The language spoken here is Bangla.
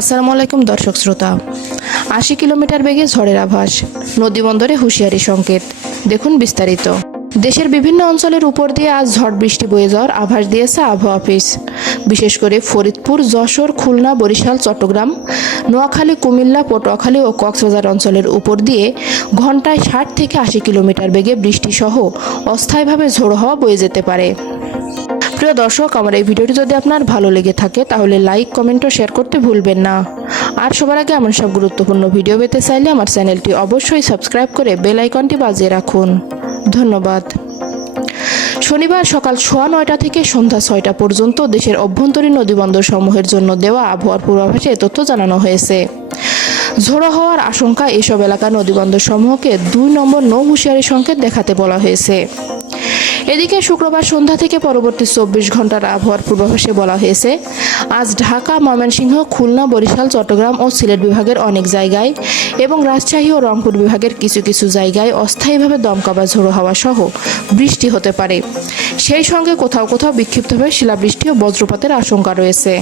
আসসালামু আলাইকুম দর্শক শ্রোতা। ৮০ কিলোমিটার বেগে ঝড়ের আভাস, নদীবন্দরে হুঁশিয়ারি সংকেত। দেখুন বিস্তারিত। দেশের বিভিন্ন অঞ্চলের উপর দিয়ে আজ ঝড় বৃষ্টি বয়ে যাওয়ার আভাস দিয়েছে আবহাওয়া অফিস। বিশেষ করে ফরিদপুর, যশোর, খুলনা, বরিশাল, চট্টগ্রাম, নোয়াখালী, কুমিল্লা, পটুয়াখালী ও কক্সবাজার অঞ্চলের উপর দিয়ে ঘন্টায় ৬০ থেকে ৮০ কিলোমিটার বেগে বৃষ্টিসহ অস্থায়ীভাবে ঝোড়ো হাওয়া বয়ে যেতে পারে। প্রিয় দর্শক, আমার এই ভিডিওটি যদি আপনার ভালো লেগে থাকে তাহলে লাইক, কমেন্ট ও শেয়ার করতে ভুলবেন না। আর সবার আগে আমার সব গুরুত্বপূর্ণ ভিডিও পেতে চাইলে আমার চ্যানেলটি অবশ্যই সাবস্ক্রাইব করে বেল আইকনটি বাজিয়ে রাখুন। ধন্যবাদ। শনিবার সকাল 9:30 থেকে সন্ধ্যা 6টা পর্যন্ত দেশের অভ্যন্তরীণ নদীবন্দর সমূহের জন্য দেওয়া আবহাওয়ার পূর্বাভাসে এ তথ্য জানানো হয়েছে। ঝোড়ো হওয়ার আশঙ্কা এসব এলাকার নদীবন্দর সমূহকে 2 নম্বর নৌ হুঁশিয়ারি সংকেত দেখাতে বলা হয়েছে। এদিকে শুক্রবার সন্ধ্যা থেকে পরবর্তী 24 ঘন্টার আবহাওয়ার পূর্বাভাসে বলা হয়েছে, আজ ঢাকা, ময়মনসিংহ, খুলনা, বরিশাল, চট্টগ্রাম ও সিলেট বিভাগের অনেক জায়গায় এবং রাজশাহী ও রংপুর বিভাগের কিছু কিছু জায়গায় অস্থায়ীভাবে দমকা বা ঝোড়ো হাওয়া সহ বৃষ্টি হতে পারে। সেই সঙ্গে কোথাও কোথাও বিক্ষিপ্তভাবে শিলাবৃষ্টি ও বজ্রপাতের আশঙ্কা রয়েছে।